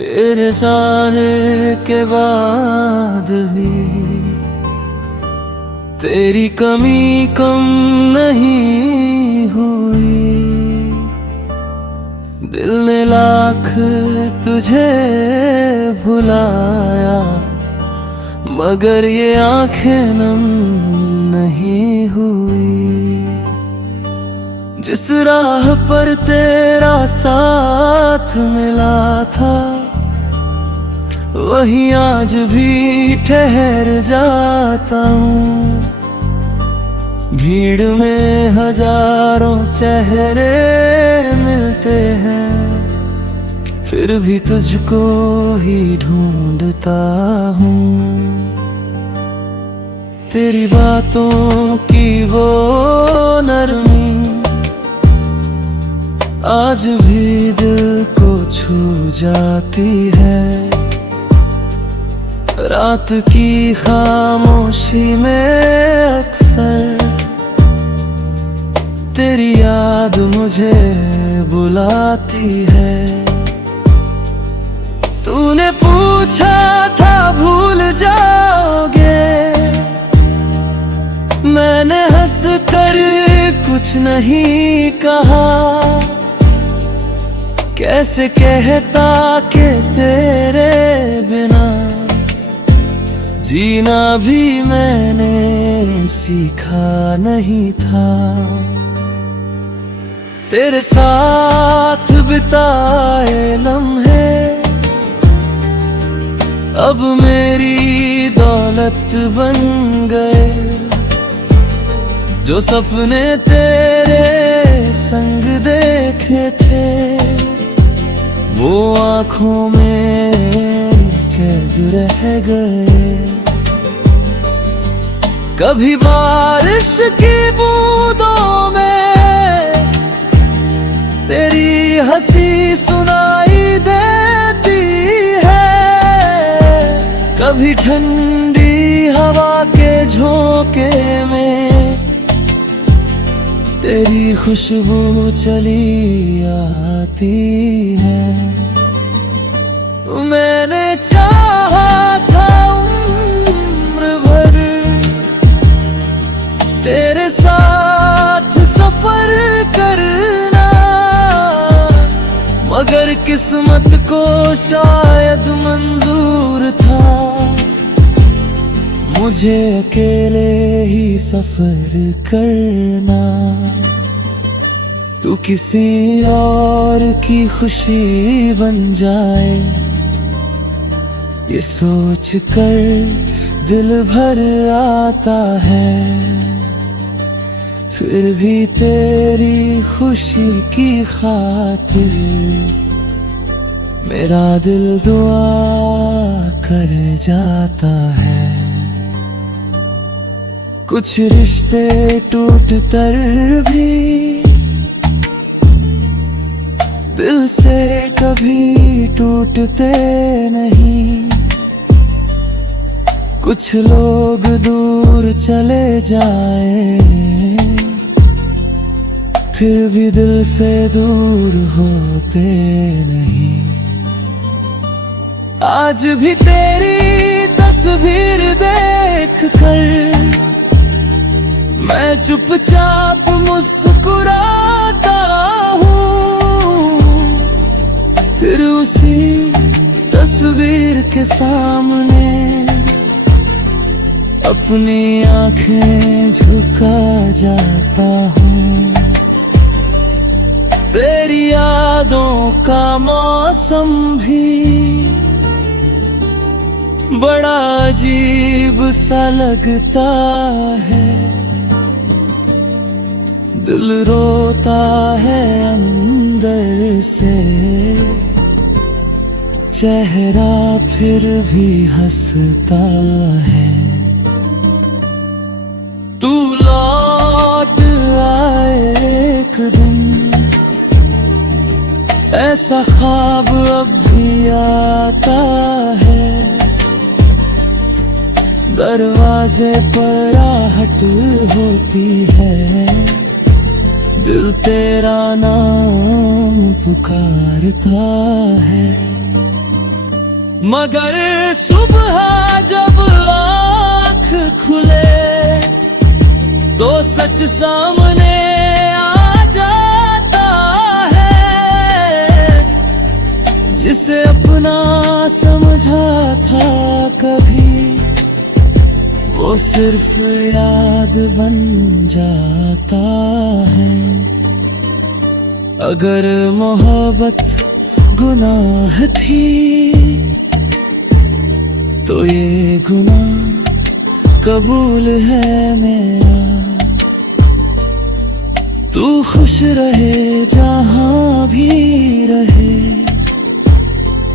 तेरे जाने के बाद भी तेरी कमी कम नहीं हुई। दिल ने लाख तुझे भुलाया, मगर ये आंखें नम नहीं हुई। जिस राह पर तेरा साथ मिला था, वहीं आज भी ठहर जाता हूँ। भीड़ में हजारों चेहरे मिलते हैं, फिर भी तुझको ही ढूंढता हूँ। तेरी बातों की वो नरमी आज भी दिल को छू जाती है। रात की खामोशी में अक्सर तेरी याद मुझे बुलाती है। तूने पूछा था भूल जाओगे, मैंने हंस कर कुछ नहीं कहा। कैसे कहता कि तेरे बिना जीना भी मैंने सीखा नहीं था। तेरे साथ बिताए लम्हे अब मेरी दौलत बन गए। जो सपने तेरे संग देखे थे, वो आँखों में कैद रह गए। कभी बारिश की बूंदों में तेरी हंसी सुनाई देती है। कभी ठंडी हवा के झोंके में तेरी खुशबू चली आती है। मैंने चाहा था उम्र भर तेरे साथ सफर करना, मगर किस्मत को शायद मंजूर था मुझे अकेले ही सफर करना। तू किसी और की खुशी बन जाए, ये सोच कर दिल भर आता है। फिर भी तेरी खुशी की खातिर मेरा दिल दुआ कर जाता है। कुछ रिश्ते टूट कर भी दिल से कभी टूटते नहीं। कुछ लोग दूर चले जाए, फिर भी दिल से दूर होते नहीं। आज भी तेरी तस्वीर देख कर मैं चुपचाप मुस्कुराता हूँ। फिर उसी तस्वीर के सामने अपनी आंखें झुका जाता हूँ। तेरी यादों का मौसम भी बड़ा अजीब सा लगता है। दिल रोता है अंदर से, चेहरा फिर भी हंसता है। तू लौट आए एक दिन, ऐसा ख्वाब अब भी आता है। दरवाजे पर आहट होती है, दिल तेरा नाम पुकारता है। मगर सुबह जब आँख खुले तो सच सामने आ जाता है। जिसे अपना समझा था कभी, वो सिर्फ याद बन जाता है। अगर मोहब्बत गुनाह थी तो ये गुनाह कबूल है मेरा। तू खुश रहे जहां भी रहे,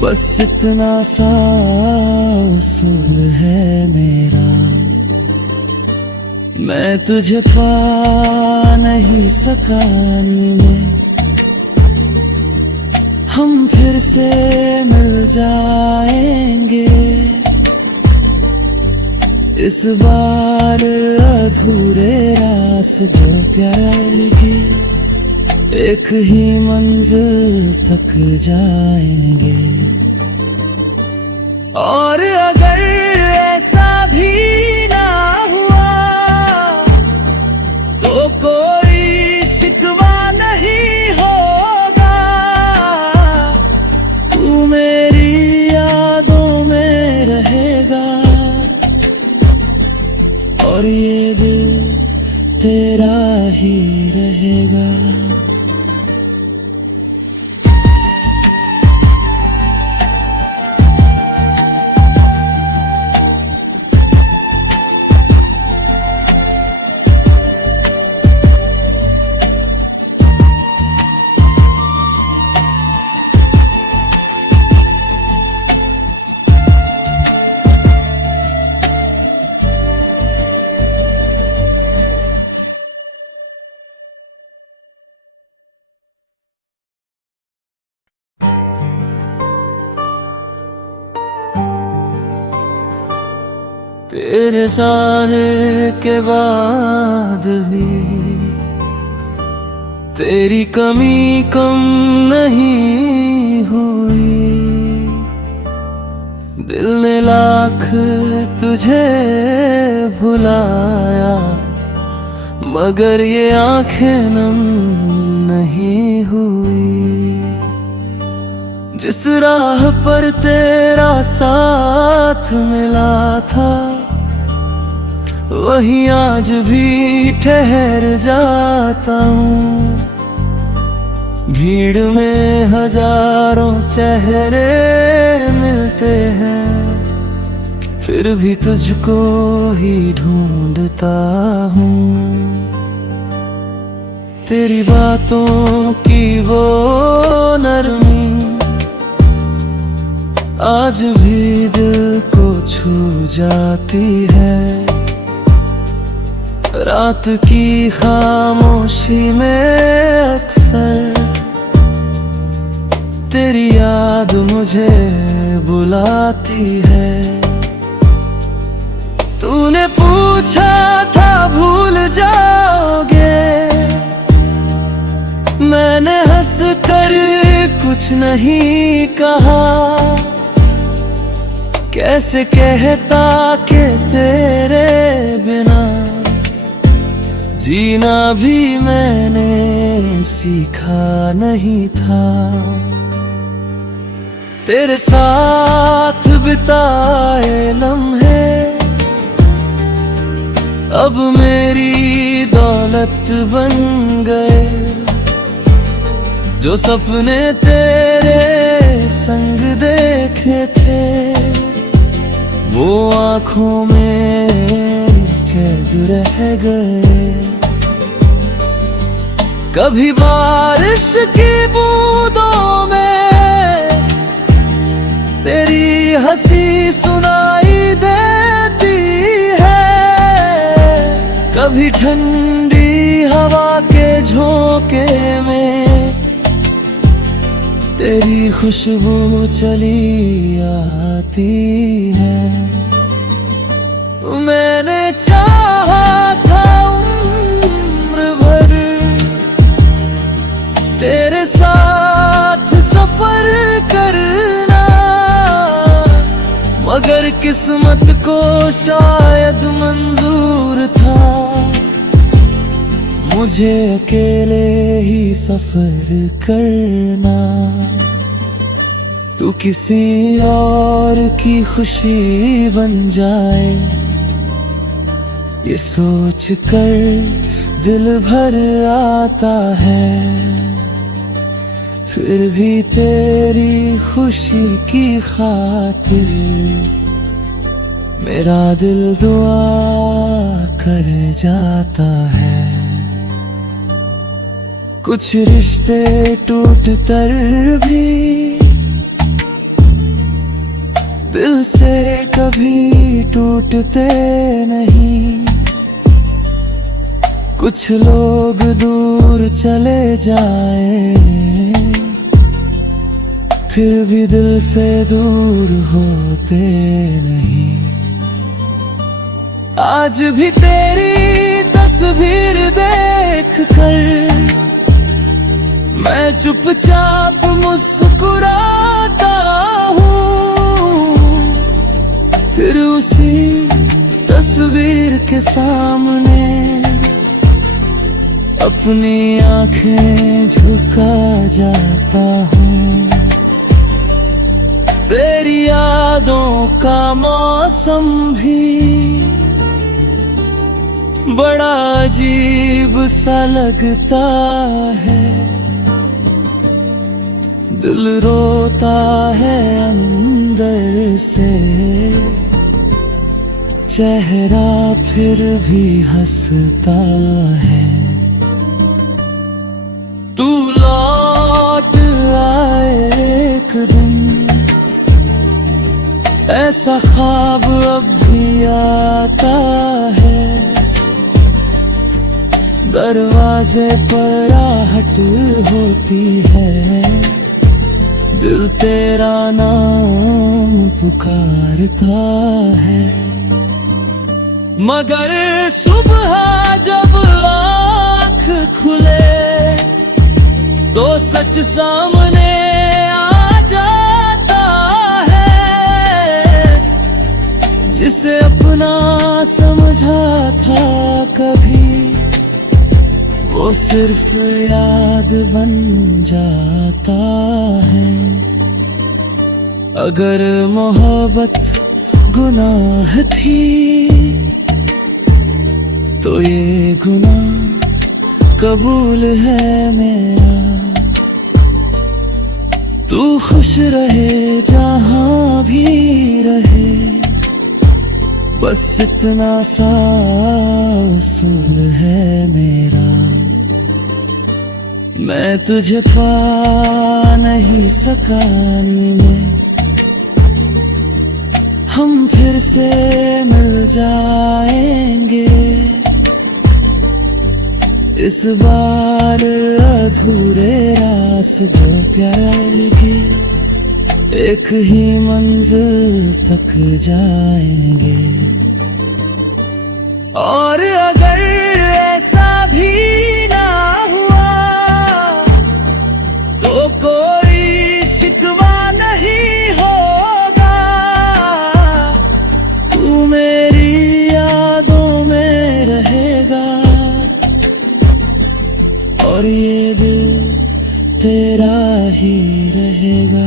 बस इतना सा उसूल है मेरा। मैं तुझे पा नहीं सका नींद में, हम फिर से मिल जाएंगे। इस बार अधूरे रास जो प्यार की, एक ही मंजिल तक जाएंगे। और अगर ऐसा भी ना हुआ तो कोई शिकवा नहीं होगा। तू मेरी यादों में रहेगा और ये दिल तेरा ही रहेगा। तेरे जाने के बाद भी तेरी कमी कम नहीं हुई। दिल ने लाख तुझे भुलाया, मगर ये आंखें नम नहीं हुई। जिस राह पर तेरा साथ मिला था, वहीं आज भी ठहर जाता हूँ। भीड़ में हजारों चेहरे मिलते हैं, फिर भी तुझको ही ढूंढता हूँ। तेरी बातों की वो नरमी आज भी दिल को छू जाती है। रात की खामोशी में अक्सर तेरी याद मुझे बुलाती है। तूने पूछा था भूल जाओगे, मैंने हंस कर कुछ नहीं कहा। कैसे कहता कि तेरे बिना जीना भी मैंने सीखा नहीं था। तेरे साथ बिताए लम्हे अब मेरी दौलत बन गए। जो सपने तेरे संग देखे थे, वो आँखों में कैद रह गए। कभी बारिश की बूंदों में तेरी हंसी सुनाई देती है। कभी ठंडी हवा के झोंके में तेरी खुशबू चली आती है। मैंने चाहा था उम्र भर तेरे साथ सफर करना, मगर किस्मत को शायद मंजूर था मुझे अकेले ही सफर करना। तू किसी और की खुशी बन जाए ये सोच कर दिल भर आता है, फिर भी तेरी खुशी की खातिर मेरा दिल दुआ कर जाता है। कुछ रिश्ते टूट कर भी दिल से कभी टूटते नहीं। कुछ लोग दूर चले जाए फिर भी दिल से दूर होते नहीं। आज भी तेरी तस्वीर देख कर मैं चुपचाप मुस्कुराता हूँ, फिर उसी तस्वीर के सामने अपनी आंखें झुका जाता हूँ। तेरी यादों का मौसम भी बड़ा अजीब सा लगता है। दिल रोता है अंदर से, चेहरा फिर भी हंसता है। तू लौट आए एक दिन, ऐसा ख्वाब अब भी आता है। दरवाजे पर आहट होती है, दिल तेरा नाम पुकारता है। मगर सुबह जब आँख खुले तो सच सामने आ जाता है। जिसे अपना समझा था कभी वो सिर्फ याद बन जाता है। अगर मोहब्बत गुनाह थी तो ये गुनाह कबूल है मेरा। तू खुश रहे जहां भी रहे, बस इतना सा उसूल है मेरा। मैं तुझे पा नहीं सका नी में, हम फिर से मिल जाएंगे। इस बार अधूरे रास जो प्यार के एक ही मंजिल तक जाएंगे। और अगर ऐसा भी ना हुआ तो कोई शिकवा नहीं होगा। तू मेरी यादों में रहेगा और ये दिल तेरा ही रहेगा।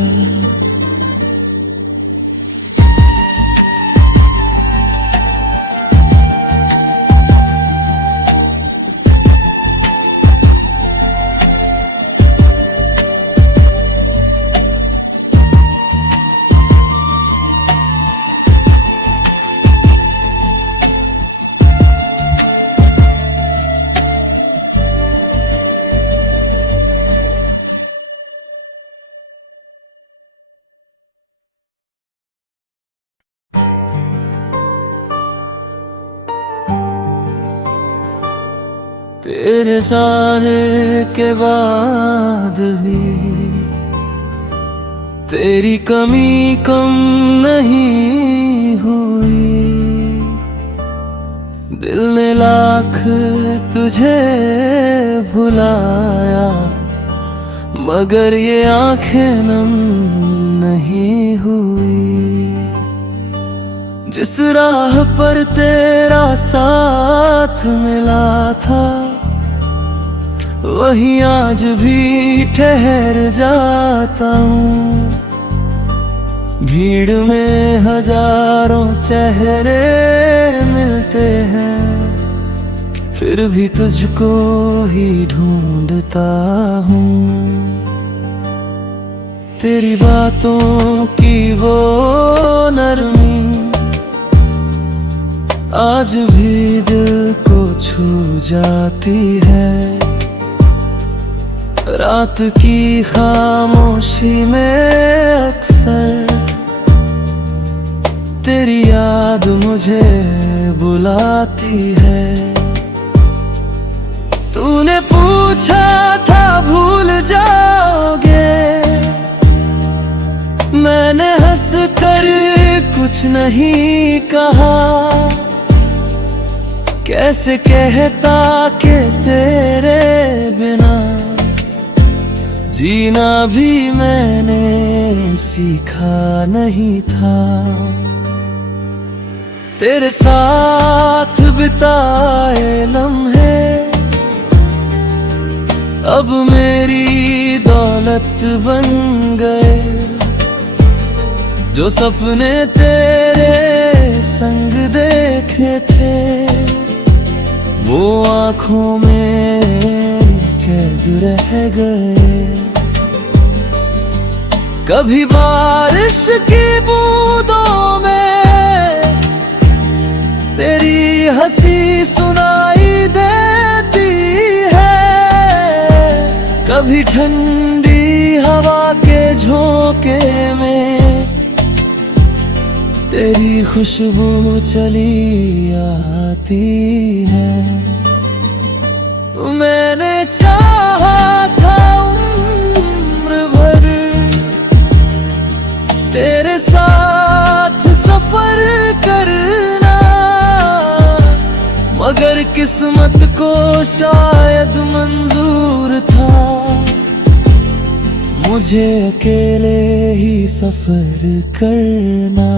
तेरे जाने के बाद भी तेरी कमी कम नहीं हुई। दिल ने लाख तुझे भुलाया मगर ये आंखें नम नहीं हुई। जिस राह पर तेरा साथ मिला था, वहीं आज भी ठहर जाता हूँ। भीड़ में हजारों चेहरे मिलते हैं, फिर भी तुझको ही ढूंढता हूँ। तेरी बातों की वो नरमी आज भी दिल को छू जाती है। रात की खामोशी में अक्सर तेरी याद मुझे बुलाती है। तूने पूछा था भूल जाओगे, मैंने हंस कर कुछ नहीं कहा। कैसे कहता कि तेरे बिना जीना भी मैंने सीखा नहीं था। तेरे साथ बिताए लम्हे अब मेरी दौलत बन गए। जो सपने तेरे संग देखे थे, वो आँखों में कैद रह गए। कभी बारिश की बूंदों में तेरी हंसी सुनाई देती है। कभी ठंडी हवा के झोंके में तेरी खुशबू चली आती है। मैंने चाहा था उम्र भर तेरे साथ सफर करना, मगर किस्मत को शायद मंजूर था मुझे अकेले ही सफर करना।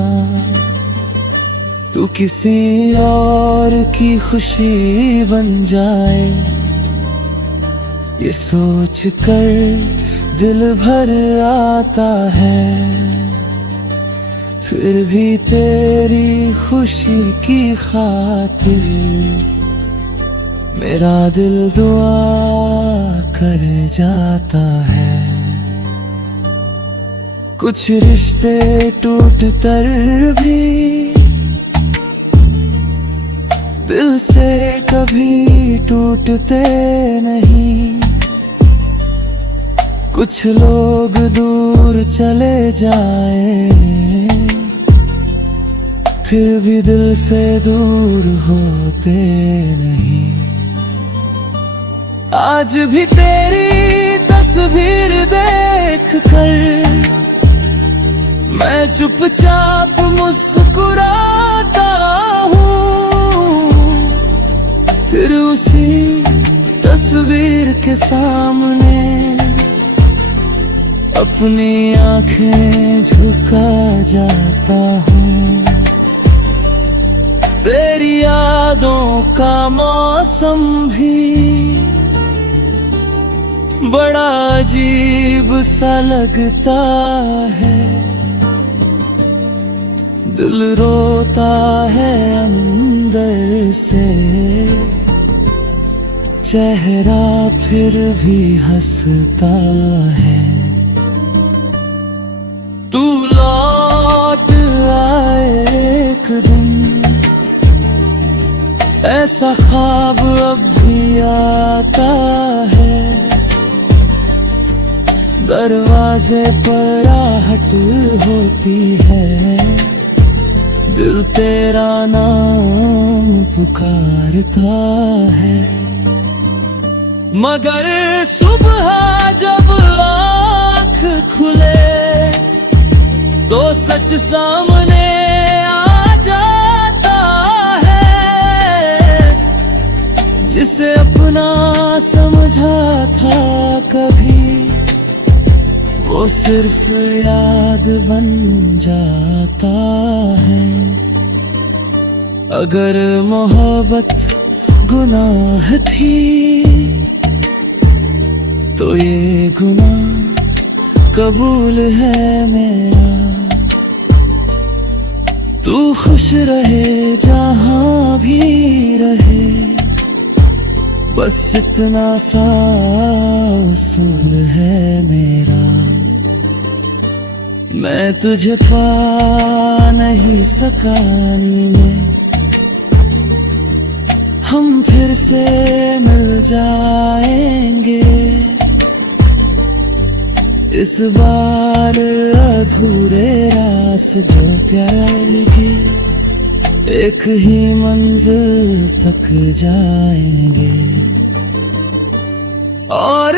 तू किसी और की खुशी बन जाए, ये सोच कर दिल भर आता है। फिर भी तेरी खुशी की खातिर मेरा दिल दुआ कर जाता है। कुछ रिश्ते टूट कर भी दिल से कभी टूटते नहीं। कुछ लोग दूर चले जाए, फिर भी दिल से दूर होते नहीं। आज भी तेरी तस्वीर देख कर मैं चुपचाप मुस्कुराता हूँ। फिर उसी तस्वीर के सामने अपनी आंखें झुका जाता हूँ। तेरी यादों का मौसम भी बड़ा अजीब सा लगता है। दिल रोता है अंदर से, चेहरा फिर भी हंसता है। तू लौट आए एक दिन, ऐसा ख्वाब अब भी आता है। दरवाजे पर आहट होती है, दिल तेरा नाम पुकारता है। मगर सुबह जब आँख खुले तो सच सामने आ जाता है। जिसे अपना समझा था कभी, वो सिर्फ याद बन जाता है। अगर मोहब्बत गुनाह थी तो ये गुनाह कबूल है मेरा। तू खुश रहे जहां भी रहे, बस इतना सा उसूल है मेरा। मैं तुझे पा नहीं सका नींद में, हम फिर से मिल जाएंगे। इस बार अधूरे रास जो प्यार के एक ही मंजिल तक जाएंगे। और